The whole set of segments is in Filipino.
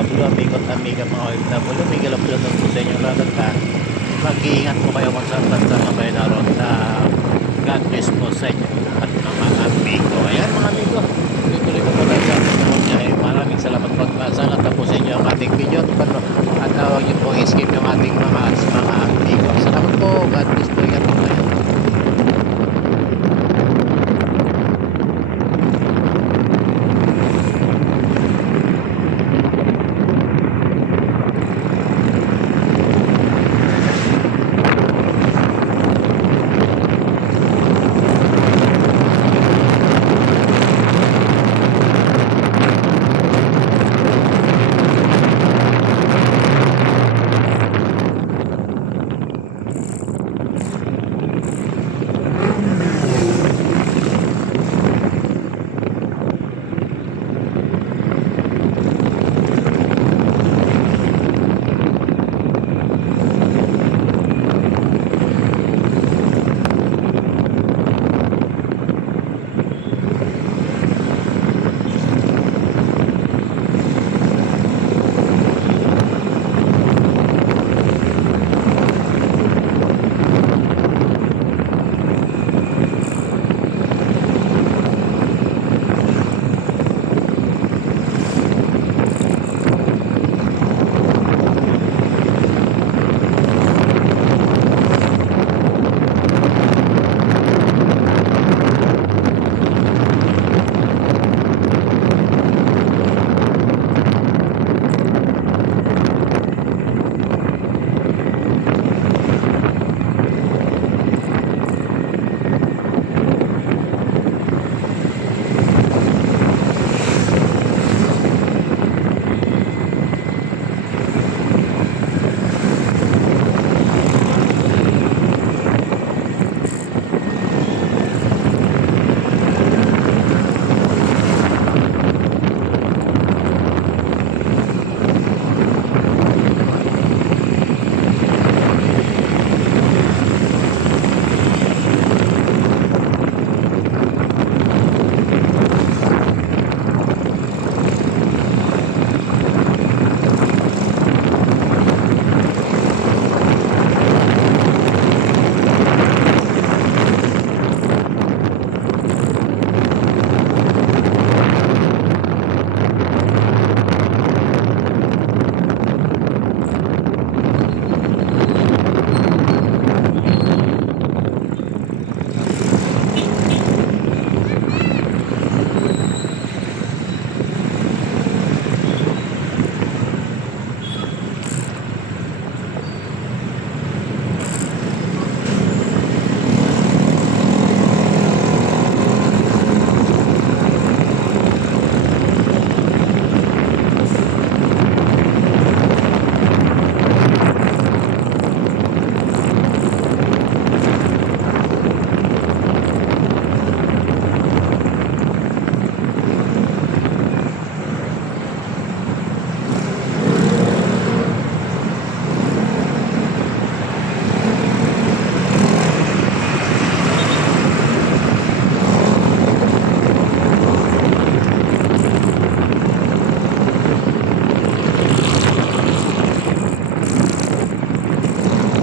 OFW, amigos at amiga mga OFW, may galap lang po sa inyo lahat at mag-iingat po kayo kung saan bansa na kayo naroon sa God bless po sa inyo at mga amigo. Ayan mga amigo, tutuloy ko po tayo sa ating pamilya. Maraming salamat po at sana tapusin nyo ang ating video at huwag nyo po i-skip yung ating mga amigo. Salamat po, God bless po, ingat po kayo.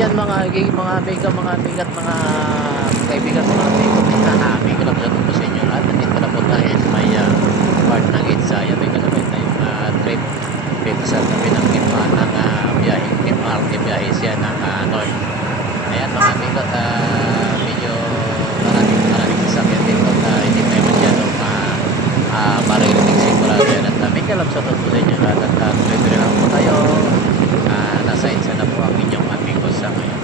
Yan mga amiga, mga amiga at mga kaibigan, mga amigo, amigo lang dyan po sa inyo lahat. Nandito na po tayo sa may part ng Itsaya. May kasabay tayong trip dito sa tabi ng biyaheng MRT biyahe siya ng North. Ayan mga amigo at medyo maraming sasakyan dito at hindi tayo masyadong maririnig sigurado yan at may kalap sa po sa inyo lahat at tuloy-tuloy lang po tayo. Nasa Itsa na po ang inyong amigo sa ngayon.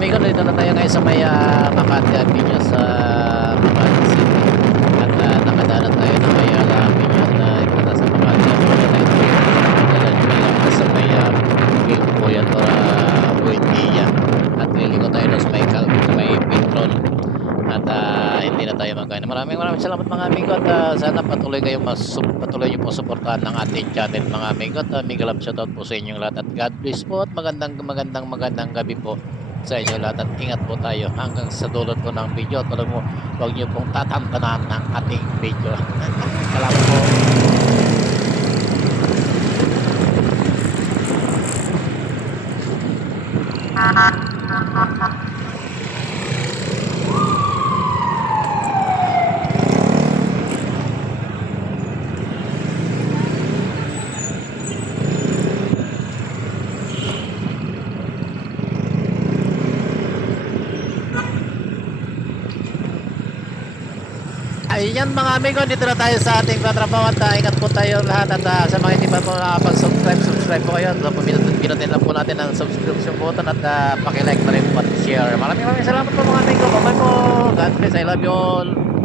amigo, dito na tayo ngayon sa may Makati Avenue sa Makati City. At nakadaan tayo na may Avenue na ito na sa Makati Avenue na ito. Dalan nyo lang na sa may Gilboyan or Buendia. At liliko tayo na sa may Petron. At hindi na tayo magkain. Maraming salamat mga amigo at sana patuloy niyo po suportahan ng ating channel mga amigo at mega love shoutout po sa inyong lahat at God bless po at magandang gabi po sa inyo lahat at ingat po tayo hanggang sa dulot po ng video at alam mo, huwag niyo pong tatantanan ng ating video. Salamat po. Ayan mga amigo, dito na tayo sa ating patrabaho at ingat po tayo lahat at sa mga hindi pa po nakapag-subscribe po kayo. Pinutin lang po natin ang subscription button at pakilike na rin po at share. Maraming salamat po mga amigo. Bye-bye po. God bless. I love you all.